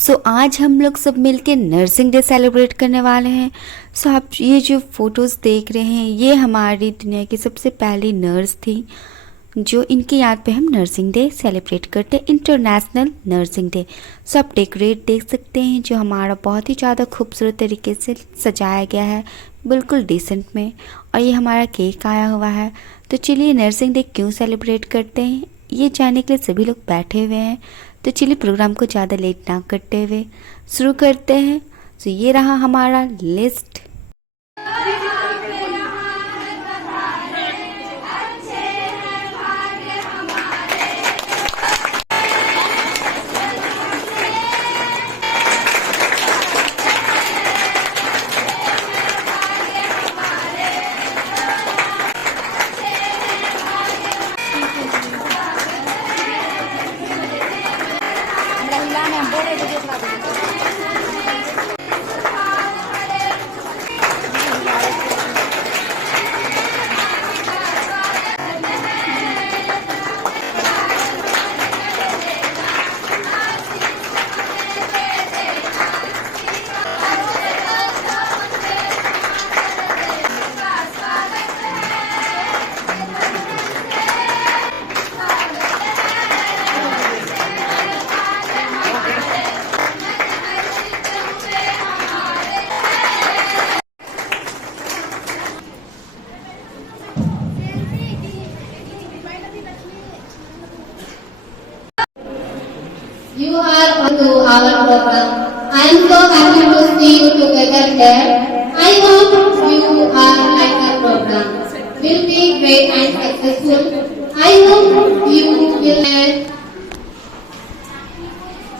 सो आज हम लोग सब मिलके नर्सिंग डे सेलिब्रेट करने वाले हैं। सो आप ये जो फोटोज़ देख रहे हैं ये हमारी दुनिया की सबसे पहली नर्स थी, जो इनकी याद पे हम नर्सिंग डे सेलिब्रेट करते हैं, इंटरनेशनल नर्सिंग डे। सो आप डेकोरेट देख सकते हैं जो हमारा बहुत ही ज़्यादा खूबसूरत तरीके से सजाया गया है, बिल्कुल डिसेंट में। और ये हमारा केक आया हुआ है। तो चलिए नर्सिंग डे क्यों सेलिब्रेट करते हैं ये जानने के लिए सभी लोग बैठे हुए हैं। तो चलिए प्रोग्राम को ज़्यादा लेट ना करते हुए शुरू करते हैं। तो ये रहा हमारा list. You are on to our program. I am so happy to see you together here. I hope you are like our program. Will be great and successful. I hope you will have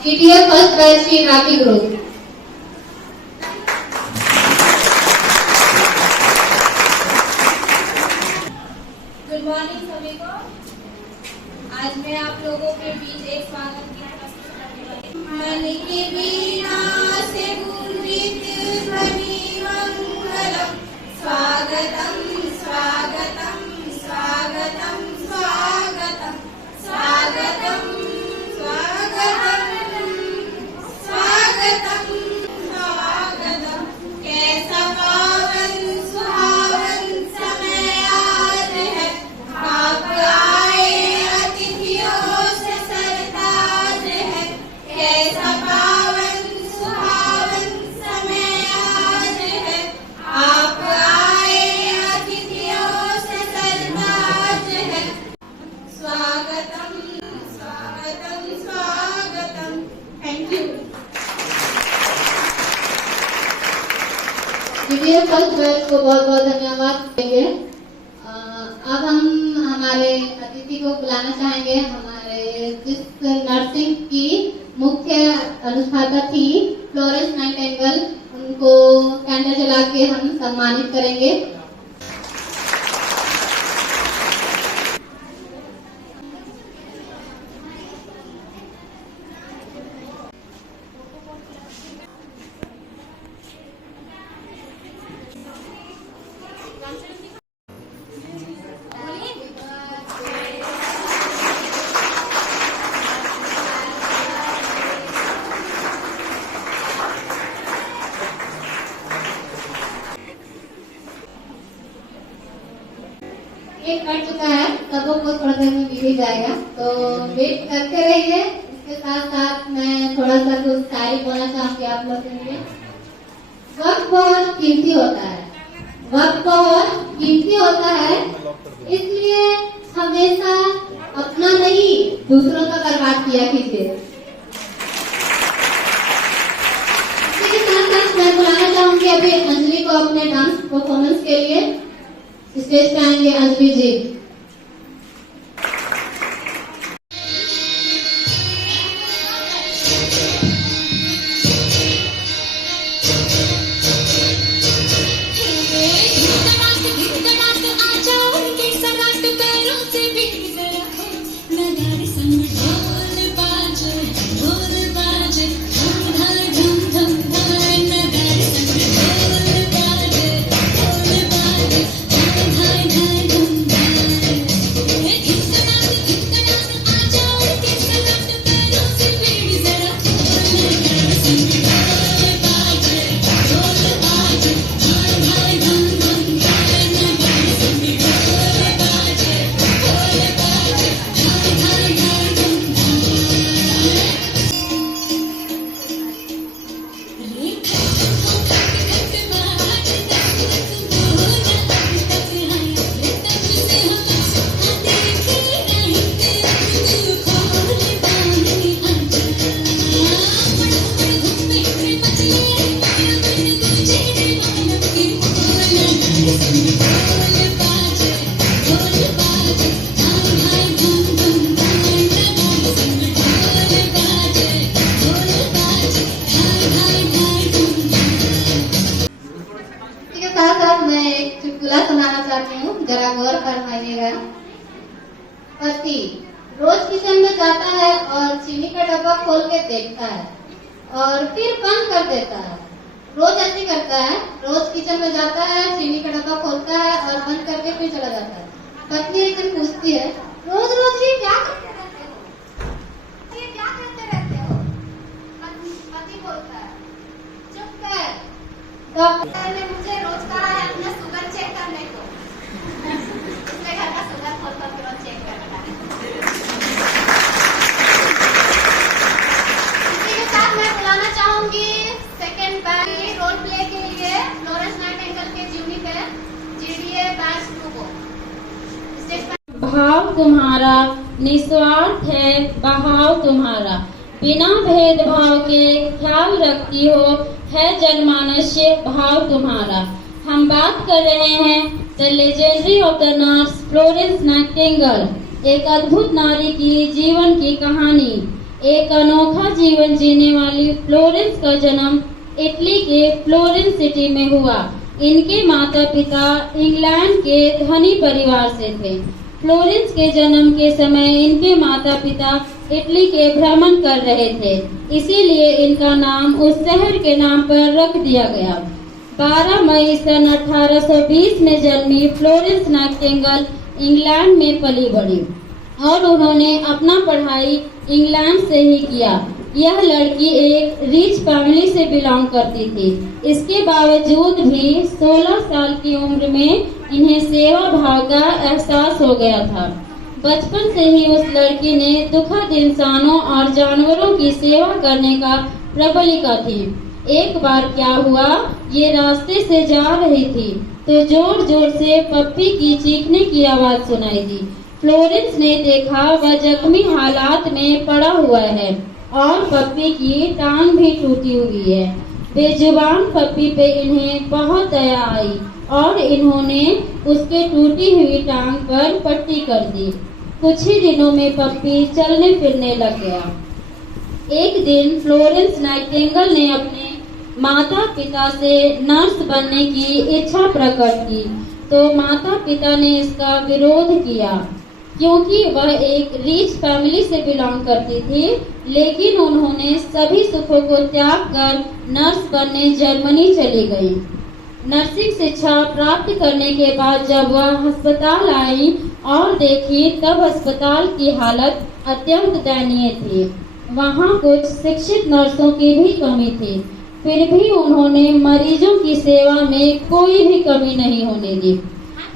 GTF first batch की राखी group. Good morning सभी को। आज मैं आप लोगों के बीच एक स्वागत गीत प्रस्तुत करने वाली हूँ। मन की वीणा से गूंजित ध्वनि मंगलम, स्वागतम स्वागतम स्वागतम स्वागतम स्वागतम स्वागतम स्वागतम स्वागतम। कैसा पावन सुहावन समय आज है, आप आए अतिथियों से सरताज है। कैसा पावन सुहावन समय आज है, आप आए अतिथियों से सरताज है। स्वागतम स्वागतम स्वागतम। Thank you. GTF first batch को बहुत बहुत धन्यवाद देंगे। अब हम हमारे अतिथि को बुलाना चाहेंगे। हमारे जिस नर्सिंग की मुख्य अनुष्ठाता थी फ्लोरेंस नाइटिंगेल, उनको कैंडल जला के हम सम्मानित करेंगे। केक कट चुका है, सबों को थोड़ा देर में मिल ही जाएगा, तो वेट करते रहिए। इसके साथ साथ मैं थोड़ा सा कुछ शायरी बोलना चाहूंगी आप लोग के लिए। वक्त बहुत कीमती होता है, वक्त बहुत कीमती होता है, इसलिए हमेशा अपना नहीं दूसरों का बर्बाद किया कीजिए। इसी के साथ साथ मैं बुलाना चाहूंगी अभी अंजलि को अपने डांस परफॉर्मेंस के लिए। स्टेज पे आएंगे अंजलि जी। Bye. जाएगा। पति रोज किचन में जाता है और चीनी का डब्बा खोल के देखता है और फिर बंद कर देता है। रोज ऐसे करता है, रोज किचन में जाता है, चीनी का डब्बा खोलता है और बंद करके फिर चला जाता है। पत्नी एक दिन पूछती है, रोज रोज ये क्या करते रहते हो? ये क्या करते रहते हो? पति बोलता है, चुप कर, डॉक्टर ने मुझे रोज कहा है अपना शुगर चेक करने को। इसलिए घर का शुगर खोल कर रोज चेक करता है। इसी के साथ मैं बुलाना चाहूंगी सेकंड बैच रोल प्ले के लिए फ्लोरेंस नाइटिंगेल के जूनी पे जीडीए बैच 2 को। भाव तुम्हारा निस्वार्थ है, बहाव तुम्हारा बिना भेदभाव के ख्याल रखती हो है जनमानस्य भाव तुम्हारा। हम बात कर रहे हैं the legendary of the nurse Florence Nightingale, एक अद्भुत नारी की जीवन की कहानी। एक अनोखा जीवन जीने वाली फ्लोरेंस का जन्म इटली के फ्लोरेंस सिटी में हुआ। इनके माता पिता इंग्लैंड के धनी परिवार से थे। फ्लोरेंस के जन्म के समय इनके माता पिता इटली के भ्रमण कर रहे थे, इसीलिए इनका नाम उस शहर के नाम पर रख दिया गया। 12 मई सन 1820 में जन्मी फ्लोरेंस नाइटिंगेल इंग्लैंड में पली बढ़ी और उन्होंने अपना पढ़ाई इंग्लैंड से ही किया। यह लड़की एक रिच फैमिली से बिलोंग करती थी। इसके बावजूद भी 16 साल की उम्र में इन्हें सेवा भाव का एहसास हो गया था। बचपन से ही उस लड़की ने दुखद इंसानों और जानवरों की सेवा करने का प्रबलिका थी। एक बार क्या हुआ, ये रास्ते से जा रही थी तो जोर जोर से पप्पी की चीखने की आवाज सुनाई दी। फ्लोरेंस ने देखा वह जख्मी हालात में पड़ा हुआ है और पप्पी की टांग भी टूटी हुई है। बेजुबान पप्पी पे इन्हें बहुत दया आई और इन्होंने उसके टूटी हुई टांग पर पट्टी कर दी। कुछ ही दिनों में पप्पी चलने फिरने लग गया। एक दिन फ्लोरेंस नाइटिंगेल ने अपने माता पिता से नर्स बनने की इच्छा प्रकट की, तो माता पिता ने इसका विरोध किया क्योंकि वह एक रिच फैमिली से बिलोंग करती थी। लेकिन उन्होंने सभी सुखों को त्याग कर नर्स बनने जर्मनी चली गई। नर्सिंग शिक्षा प्राप्त करने के बाद जब वह अस्पताल आई और देखी तब अस्पताल की हालत अत्यंत दयनीय थी। वहाँ कुछ शिक्षित नर्सों की भी कमी थी, फिर भी उन्होंने मरीजों की सेवा में कोई भी कमी नहीं होने दी।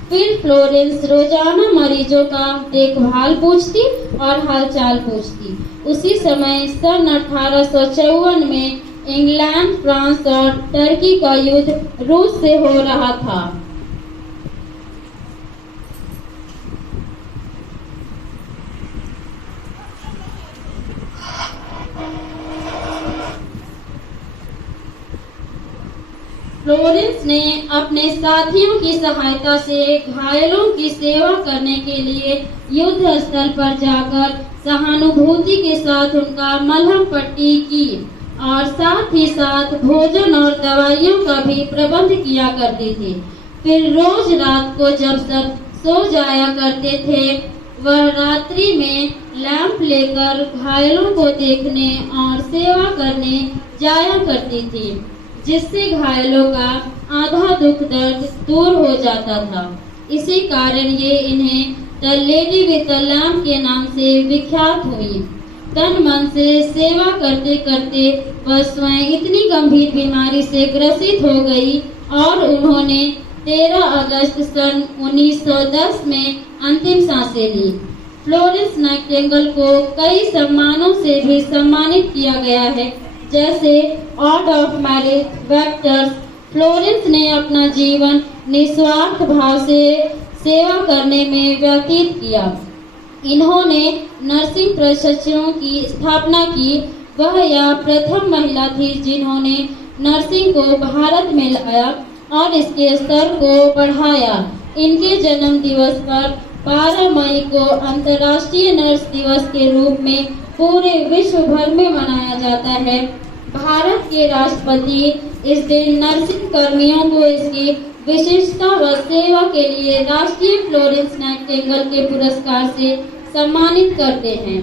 फिर फ्लोरेंस रोजाना मरीजों का देखभाल पूछती और हालचाल पूछती। उसी समय सन 1854 में इंग्लैंड, फ्रांस और टर्की का युद्ध रूस से हो रहा था। फ्लोरेंस ने अपने साथियों की सहायता से घायलों की सेवा करने के लिए युद्ध स्थल पर जाकर सहानुभूति के साथ उनका मलहम पट्टी की और साथ ही साथ भोजन और दवाइयों का भी प्रबंध किया करती थी। फिर रोज रात को जब सब सो जाया करते थे, वह रात्रि में लैंप लेकर घायलों को देखने और सेवा करने जाया करती थी, जिससे घायलों का आधा दुख दर्द दूर हो जाता था। इसी कारण ये इन्हें the lady with the lamp के नाम से विख्यात हुई। तन मन से सेवा करते करते वह स्वयं इतनी गंभीर बीमारी से ग्रसित हो गई और उन्होंने 13 अगस्त सन 1910 में अंतिम सांसें ली। फ्लोरेंस नाइटिंगेल को कई सम्मानों से भी सम्मानित किया गया है, जैसे order of merit, vectors. Florence ने अपना जीवन निस्वार्थ भाव से सेवा करने में व्यतीत किया। इन्होंने नर्सिंग प्रशिक्षणों की स्थापना की। वह यह प्रथम महिला थी जिन्होंने नर्सिंग को भारत में लाया और इसके स्तर को बढ़ाया। इनके जन्म दिवस पर 12 मई को अंतर्राष्ट्रीय नर्स दिवस के रूप में पूरे विश्व भर में मनाया जाता है। भारत के राष्ट्रपति इस दिन नर्सिंग कर्मियों को इसकी विशिष्टता व सेवा के लिए राष्ट्रीय फ्लोरेंस नाइटिंगेल के पुरस्कार से सम्मानित करते हैं।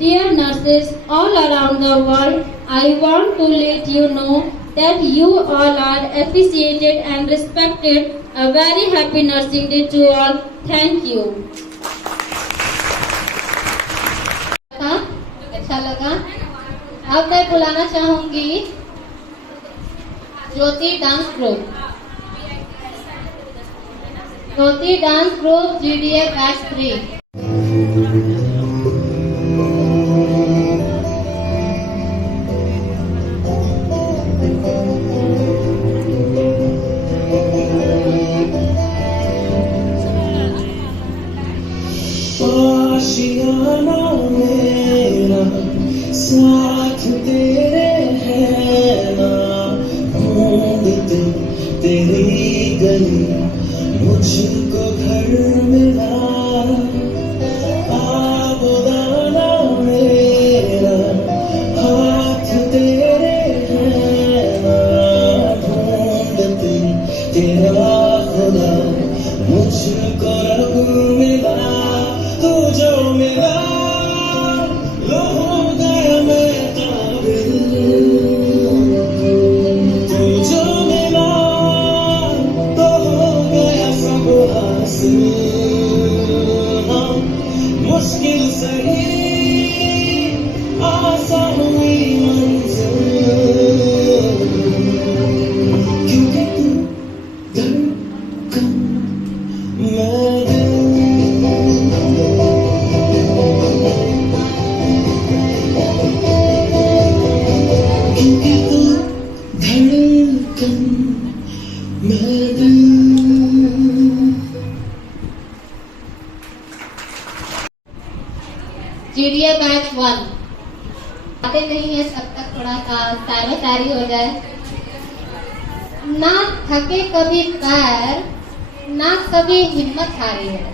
Dear nurses all around the world, I want to let you know that you all are appreciated and respected. A very happy Nursing Day to all. Thank you. अच्छा लगा। अब मैं बुलाना चाहूंगी ज्योति डांस ग्रुप। ज्योति डांस ग्रुप GDA बैच 3। आशियाना मेरा साथ तेरे है ना, ढूंढते तेरी गली मुझको घर मिला। आबुदाना मेरा हाथ तेरे है ना, ढूंढते तेरा खुदा मुझको रंग मिला। तू जो मिला लो हो गया मैं काबिल, तू जो मिला तो हो गया सब हासिल। हाँ, मुश्किल सही आसान हुई मंजिल, क्योंकि तू धड़कन मैं दिल। GDA batch 1। बातें नहीं है, तब तक थोड़ा सा तारी हो जाए। ना थके कभी पैर, ना कभी हिम्मत हारी है।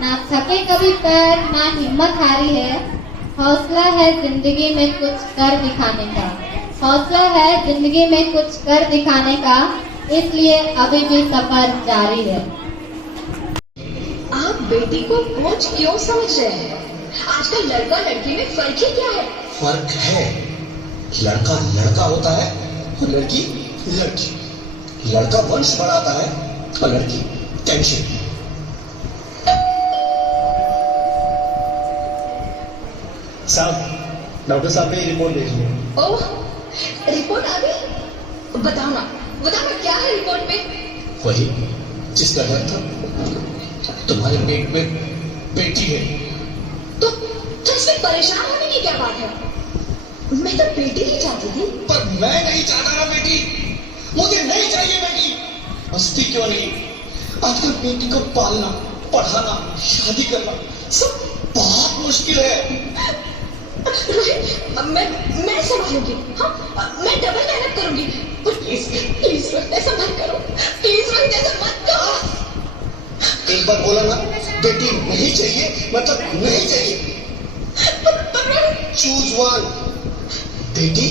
ना थके कभी पैर, ना हिम्मत हारी है। हौसला है जिंदगी में कुछ कर दिखाने का। हौसला है जिंदगी में कुछ कर दिखाने का, इसलिए अभी भी सफर जारी है। आप बेटी को बोझ क्यों समझ रहे हैं? आजकल लड़का लड़की में फर्क ही क्या है? फर्क है, लड़का लड़का होता है और लड़की लड़की। लड़का वंश बढ़ाता है और लड़की टेंशन। साहब, डॉक्टर साहब ने रिपोर्ट भेजी है। ओह, रिपोर्ट आ गई? बताओ ना क्या है रिपोर्ट में? वही जिसका डर था, तुम्हारे पेट में बेटी है। तो इसमें परेशान होने की क्या बात है? मैं तो बेटी ही चाहती थी। पर मैं नहीं चाहता ना बेटी, मुझे नहीं चाहिए बेटी। हंसती क्यों नहीं? आजकल बेटी को पालना, पढ़ाना, शादी करना सब बहुत मुश्किल है। रोहित, मैं संभालूंगी। हाँ, मैं डबल मेहनत करूंगी। प्लीज ऐसा मत करो। प्लीज रोहित, ऐसा मत करो। एक बार बोला ना, बेटी नहीं चाहिए मतलब नहीं चाहिए। चूज वन, बेटी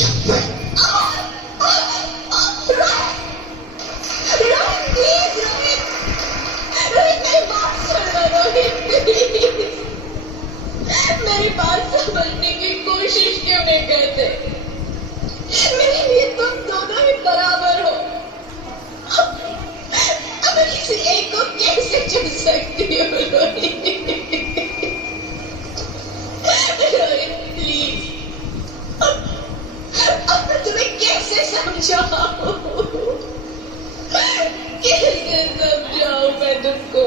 या मैं। मेरी बात समझने की कोशिश क्यों नहीं करते? मेरे लिए तुम दोनों ही बराबर हो। अब मैं किसी एक को कैसे चुन सकती हूँ? रोहित प्लीज, अब मैं तुम्हें कैसे समझाऊं? कैसे समझाऊं मैं तुमको?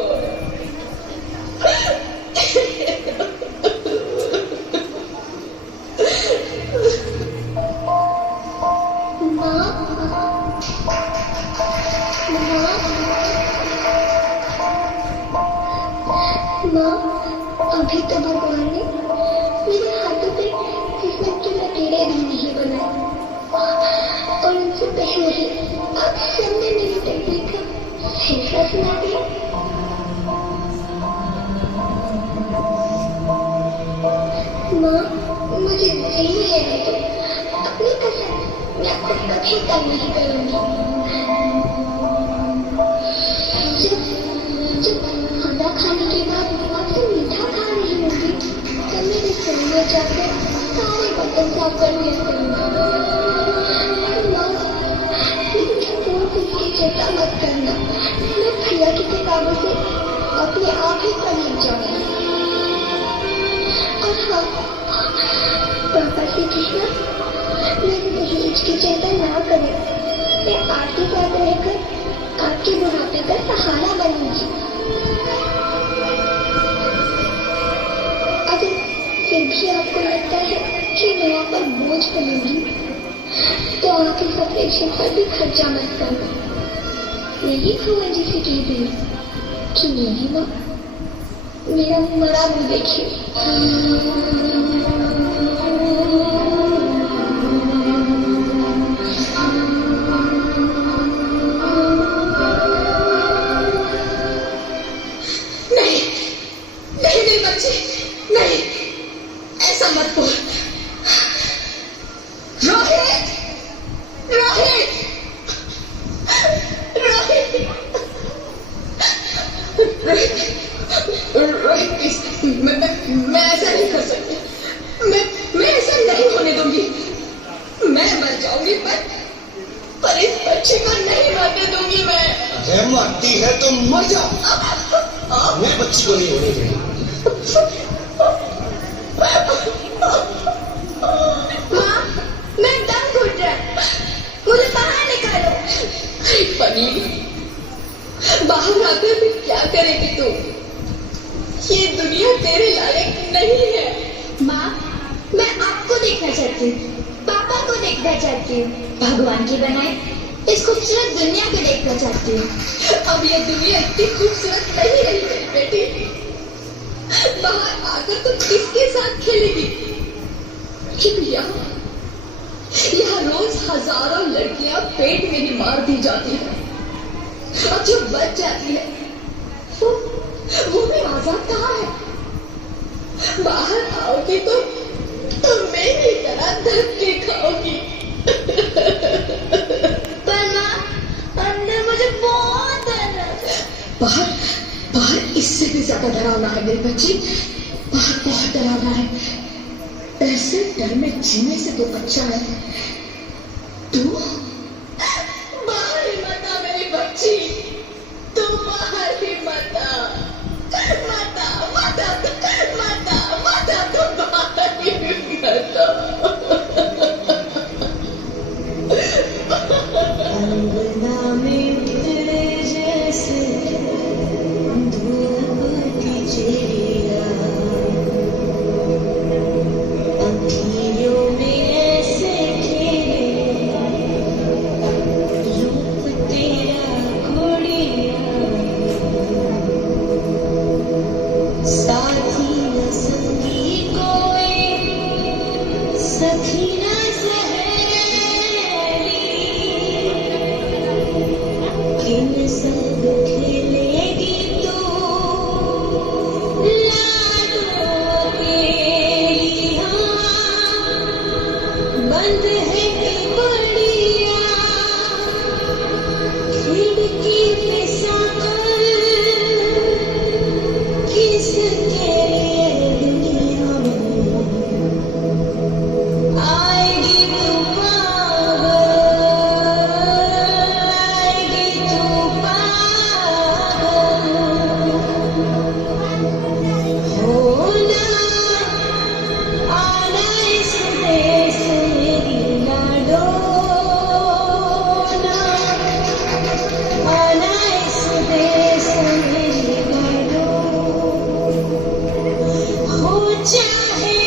माँ, अभी तो भगवान ने मेरे हाथों पे किस्मत के लकीरें भी नहीं बनाई, और उनसे पहले ही आप सबने मेरी तकलीफ का फैसला सुना दिया। माँ, मुझे जीने रहने दो। अपनी कसम, मैं आपको कभी तंग नहीं करूंगी। जरूर ऐसे ही चिंता मत करना, मैं प्रिया की किताबों से अपने आप ही पढ़ जाऊंगी। और हाँ, पापा से कहना मेरे दहेज की चिंता ना करें, मैं आपके साथ रहकर आपके बुढ़ापे का सहारा बनूंगी। अगर फिर भी आपको लगता है कि मैं आप पर बोझ बनूंगी, तो आप इस ऑपरेशन पर भी खर्चा मत करना। यही भगवान जी से कह रही कि मेरी माँ मेरा मरा मुँह देखिए। नहीं नहीं मेरी बच्ची, नहीं, ऐसा मत बोल। रोहित, रोहित, रोहित प्लीज, मैं ऐसा नहीं कर सकती। मैं ऐसा नहीं होने दूंगी। मैं मर जाऊंगी पर इस बच्चे को नहीं मरने दूंगी मैं। अरे मरती है तो मर जा, मैं बच्ची को नहीं होने दूंगी। माँ, मैं दम घुट रहा है, मुझे बाहर निकालो। अरे पगली, बाहर आकर भी क्या करेगी तू? ये दुनिया तेरे लायक नहीं है। माँ, मैं आपको देखना चाहती हूँ, पापा को देखना चाहती हूँ, भगवान की बनाए इस खूबसूरत दुनिया को देखना चाहती हूँ। अब ये दुनिया इतनी खूबसूरत नहीं रही मेरी बेटी। बाहर आकर तुम किसके साथ खेलेगी? यहाँ रोज हजारों लड़कियां पेट में ही मार दी जाती है, और जो बच जाती है वो भी आजाद कहाँ है? बाहर आओगी तो मेरी तरह धक्के खाओगी। पर माँ, अंदर मुझे बहुत डर है। बाहर इससे भी ज्यादा डरावना है मेरी बच्ची। बाहर बहुत डरावना है। ऐसे डर में जीने से तो अच्छा है तू बाहर ही मत आ मेरी बच्ची, तू बाहर ही मत आ, मत आ, मत आ, मत आ, मत आ, तू बाहर ही मत आ। अंगना में तेरे जैसे धूप की चिड़िया, अँखियों में ऐसे खेले रूप तेरा घोड़िया, साथी न संगी कोई, सखी न किन संग खेलेगी तू लाडों के यहाँ, बंद है कमरिया खिड़की पे साकर, किसके दुनिया आएगी तू पागल, आएगी तू पागल, होना आना इस देश मेरी लाडो, आना इस देश मेरी लाडो, हो चाहे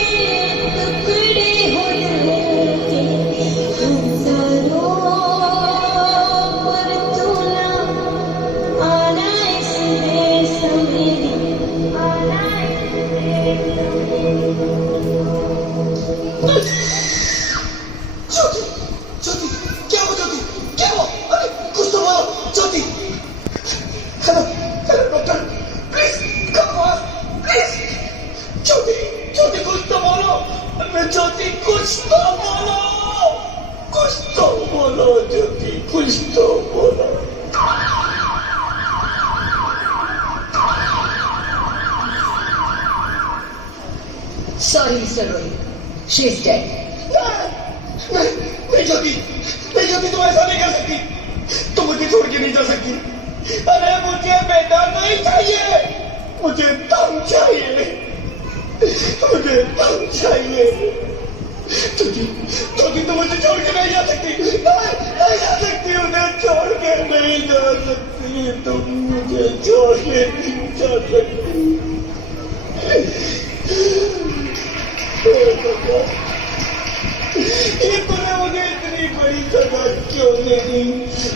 टुकड़े हो दिल के हजारों, पर तू ना आना इस देश मेरी, आना इस देश ज्योति, ज्योति, क्या हुआ ज्योति, क्या हुआ? अरे कुछ तो बोलो Jyoti. Hello hello doctor, please come on, please. Jyoti, Jyoti कुछ तो बोलो, मैं ज्योति कुछ तो बोलो, कुछ तो बोलो ज्योति, कुछ तो बोलो। Sorry, Mr. Rohit. She is dead. मुझे दम चाहिए, मुझे दम चाहिए। तो मुझे छोड़ के नहीं जा सकती, नहीं जा सकती, उन्हें छोड़ के नहीं जा सकती, तुम मुझे छोड़ के नहीं जा सकती। ये तूने मुझे इतनी बड़ी सजा क्यों दे दी?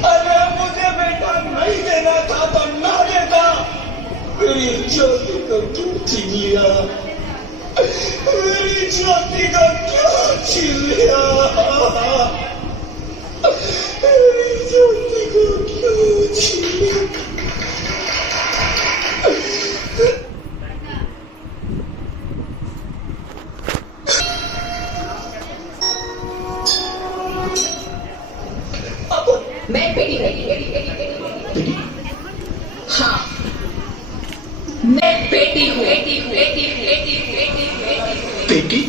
अरे मुझे बेटा नहीं देना था तो ना देता, मेरी ज्योति को क्यों छीन लिया? मेरी ज्योति को क्यों छीन लिया? मेरी ज्योति को क्यों छीन लिया? मैं बेटी हाँ, मैं बेटी हूँ। बेटी?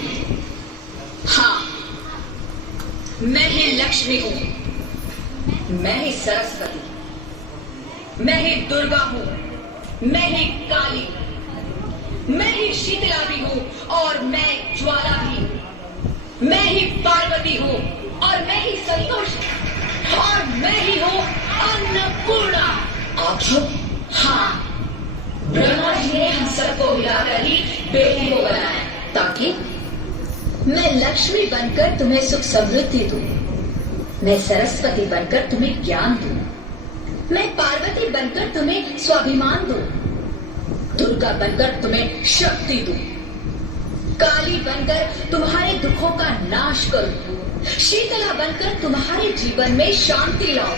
हाँ, मैं ही लक्ष्मी हूँ, मैं ही सरस्वती, मैं ही दुर्गा हूँ, मैं ही काली, मैं ही शीतला भी हूँ और मैं ज्वाला भी हूँ, मैं ही पार्वती हूँ और मैं ही संतोष और मैं ही हूँ अन्नपूर्णा। आप हो? हाँ, ब्रह्मा जी ने हम सबको मिलाकर ही बेटी को बनाया ताकि मैं लक्ष्मी बनकर तुम्हें सुख समृद्धि दूं, मैं सरस्वती बनकर तुम्हें ज्ञान दूं, मैं पार्वती बनकर तुम्हें स्वाभिमान दूं, दुर्गा बनकर तुम्हें शक्ति दूं, काली बनकर तुम्हारे दुखों का नाश करूं, शीतला बनकर तुम्हारे जीवन में शांति लाऊं,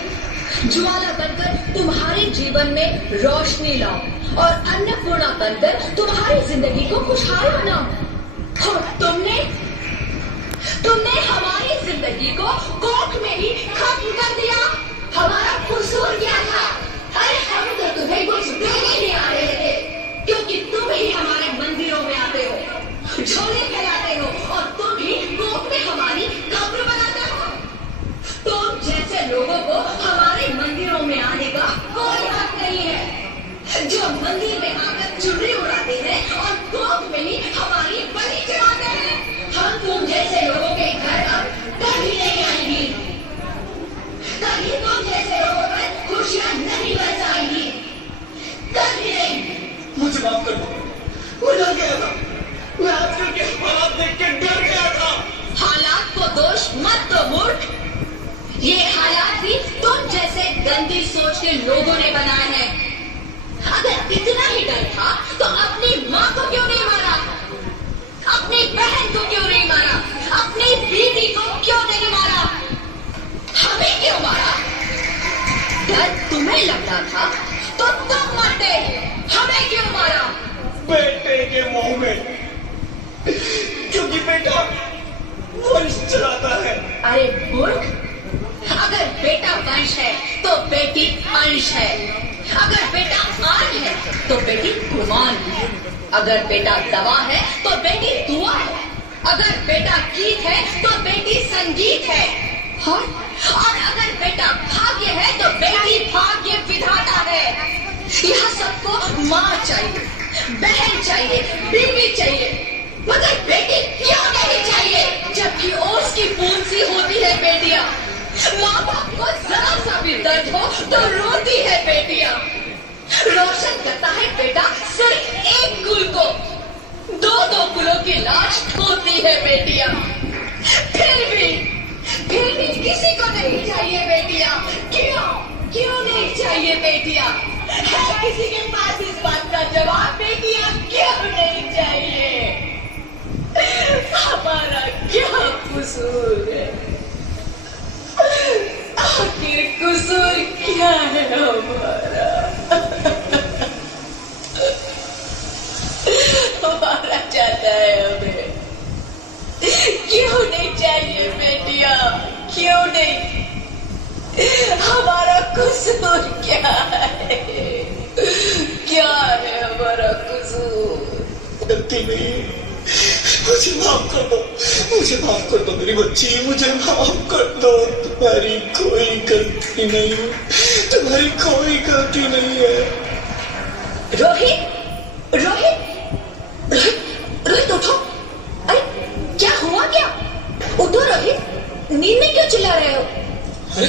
ज्वाला बनकर तुम्हारे जीवन में रोशनी लाऊं और अन्नपूर्णा बनकर तुम्हारी जिंदगी को खुशहाल बनाऊं। और तुमने हमारी जिंदगी को कोख में ही खत्म कर दिया। हमारा कसूर क्या था? अरे हम तो तुम्हें कुछ देने नहीं आ रहे थे, क्योंकि तुम ही हमारे मंदिरों में आते हो, झोले फैलाते हो और तुम ही कोख में हमारी कब्र बनाते हो। तुम जैसे लोगों को हमारे मंदिरों में आने का कोई हक नहीं है, जो मंदिर में आकर चुनरी उड़ाते हैं और कोख में ही हमारी बलि चढ़ाते हैं। हम तुम जैसे लोगों के घर अब कभी नहीं आएंगी, कभी तुम जैसे लोगों पर खुशियां नहीं बरसाएंगी, कभी नहीं। मुझे माफ कर दो, मैं डर गया था, मैं आजकल के हालात देख के डर गया था। हालात को दोष मत दो मूर्ख, ये हालात भी तुम जैसे गंदी सोच के लोगों ने बनाए हैं। अगर इतना ही डर था तो अपनी माँ को क्यों नहीं मारा, अपनी बहन को क्यों नहीं मारा, अपनी बीवी को क्यों नहीं मारा, हमें क्यों मारा? डर तुम्हें लगता था तो तुम मरते, हमें क्यों मारा? बेटे के मुंह में, क्योंकि बेटा वंश चलाता है। अरे मूर्ख, अगर बेटा वंश है तो बेटी अंश है, अगर बेटा आन है तो बेटी गुमान है, अगर बेटा दवा है तो बेटी दुआ है, अगर बेटा गीत है तो बेटी संगीत है, और अगर बेटा भाग्य है तो बेटी भाग्य विधाता है। यहाँ सबको माँ चाहिए, बहन चाहिए, बीवी चाहिए, मगर बेटी क्यों नहीं चाहिए? जबकि ओस की बूंद सी होती है बेटियां, माँ बाप को जरा सा भी दर्द हो तो रोती है बेटियां, रोशन करता है बेटा सिर्फ एक कुल को, दो दो कुलों की लाश ढोती है बेटियां। फिर भी किसी को नहीं चाहिए बेटियां। क्यों नहीं चाहिए बेटियां? है किसी के पास इस बात का जवाब? बेटियां क्यों नहीं चाहिए? हमारा क्या कसूर है? आखिर कसूर क्या है हमारा? हमारा चाहता है हमें, क्यों नहीं चाहिए बेटियां? क्यों नहीं? हमारा कसूर क्या है? क्या है हमारा कसूर? गलती नहीं, मुझे माफ कर दो, मुझे माफ कर दो मेरी बच्ची, मुझे माफ कर दो। तुम्हारी कोई गलती नहीं, तुम्हारी कोई गलती नहीं है। रोहित, रोहित, रोहित, रोहित उठो। अरे क्या हुआ क्या? उठो रोहित, नींद में क्यों चिल्ला रहे हो? अरे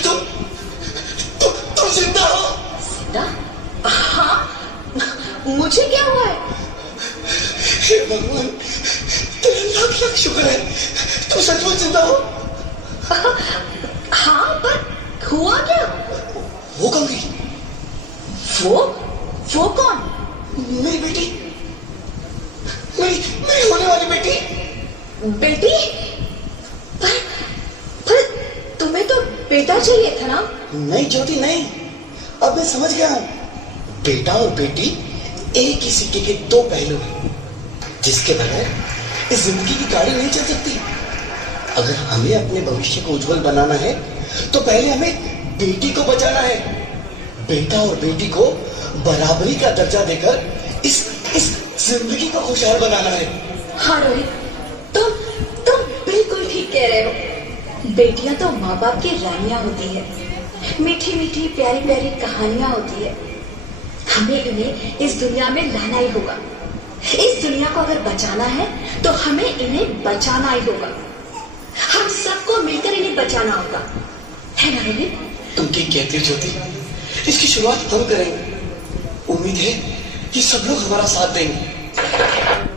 तुम जिंदा हो? जिंदा? हाँ, मुझे क्या हुआ है? हे भगवान, तेरे लाख लाख शुक्र है, तुम सचमुच जिंदा हो। हाँ, पर हुआ क्या? वो कौन गई? वो कौन? मेरी बेटी, मेरी होने वाली बेटी। बेटी? पर तुम्हें तो बेटा चाहिए था ना? नहीं ज्योति नहीं, अब मैं समझ गया हूँ। बेटा और बेटी एक ही सिक्के के दो पहलू हैं, जिसके बगैर इस जिंदगी की गाड़ी नहीं चल सकती। अगर हमें अपने भविष्य को उज्जवल बनाना है तो पहले हमें बेटी को बचाना है। बेटा और बेटी को बराबरी का दर्जा देकर इस जिंदगी को खुशहाल बनाना है। हाँ रोहित, तुम बिल्कुल ठीक कह रहे हो। बेटियां तो माँ बाप की रानियां होती है, मीठी मीठी प्यारी प्यारी कहानियां होती है। हमें इन्हें इस दुनिया में लाना ही होगा। इस दुनिया को अगर बचाना है तो हमें इन्हें बचाना ही होगा। हम सबको मिलकर इन्हें बचाना होगा, है ना रोहित? तुम ठीक कहती हो ज्योति, इसकी शुरुआत हम करेंगे। उम्मीद है कि सब लोग हमारा साथ देंगे।